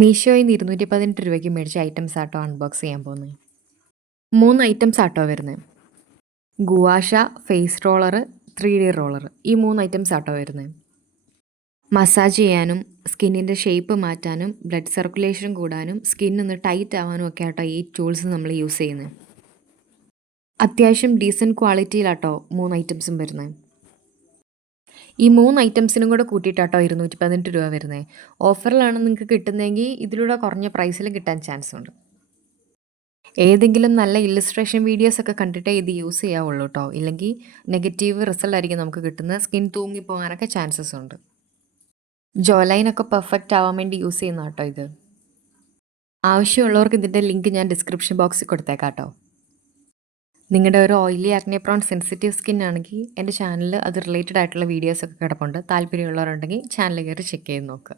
മീഷോയിൽ നിന്ന് 218 രൂപയ്ക്ക് മേടിച്ച ഐറ്റംസ് ആട്ടോ അൺബോക്സ് ചെയ്യാൻ പോകുന്നത്. 3 ഐറ്റംസ് ആട്ടോ വരുന്നത്. ഗുവാഷ, ഫേസ് റോളർ, 3D റോളർ, ഈ 3 ഐറ്റംസ് ആട്ടോ വരുന്നത്. മസാജ് ചെയ്യാനും സ്കിന്നിൻ്റെ ഷേപ്പ് മാറ്റാനും ബ്ലഡ് സർക്കുലേഷൻ കൂടാനും സ്കിന്നൊന്ന് ടൈറ്റ് ആവാനും ഒക്കെ ആട്ടോ ഈ ടൂൾസ് നമ്മൾ യൂസ് ചെയ്യുന്നത്. അത്യാവശ്യം ഡീസൻറ്റ് ക്വാളിറ്റിയിലാട്ടോ 3 ഐറ്റംസും വരുന്നത്. ഈ 3 ഐറ്റംസിനും കൂടെ കൂട്ടിയിട്ടാട്ടോ 218 രൂപ വരുന്നത്. ഓഫറിലാണ് നിങ്ങൾക്ക് കിട്ടുന്നതെങ്കിൽ ഇതിലൂടെ കുറഞ്ഞ പ്രൈസിൽ കിട്ടാൻ ചാൻസ് ഉണ്ട്. ഏതെങ്കിലും നല്ല ഇല്ലസ്ട്രേഷൻ വീഡിയോസൊക്കെ കണ്ടിട്ടേ ഇത് യൂസ് ചെയ്യാവുള്ളൂ കേട്ടോ. ഇല്ലെങ്കിൽ നെഗറ്റീവ് റിസൾട്ട് ആയിരിക്കും നമുക്ക് കിട്ടുന്നത്. സ്കിൻ തൂങ്ങിപ്പോകാനൊക്കെ ചാൻസസ് ഉണ്ട്. ജോലൈനൊക്കെ പെർഫെക്റ്റ് ആവാൻ വേണ്ടി യൂസ് ചെയ്യുന്ന കേട്ടോ ഇത്. ആവശ്യമുള്ളവർക്ക് ഇതിൻ്റെ ലിങ്ക് ഞാൻ ഡിസ്ക്രിപ്ഷൻ ബോക്സിൽ കൊടുത്തേക്കാം കേട്ടോ. നിങ്ങളുടെ ഒരു oily acne prone sensitive skin ആണെങ്കിൽ എൻ്റെ ചാനലിൽ അത് റിലേറ്റഡ് ആയിട്ടുള്ള വീഡിയോസൊക്കെ കിടപ്പുണ്ട്. താല്പര്യമുള്ളവരുണ്ടെങ്കിൽ ചാനൽ കയറി ചെക്ക് ചെയ്ത് നോക്കുക.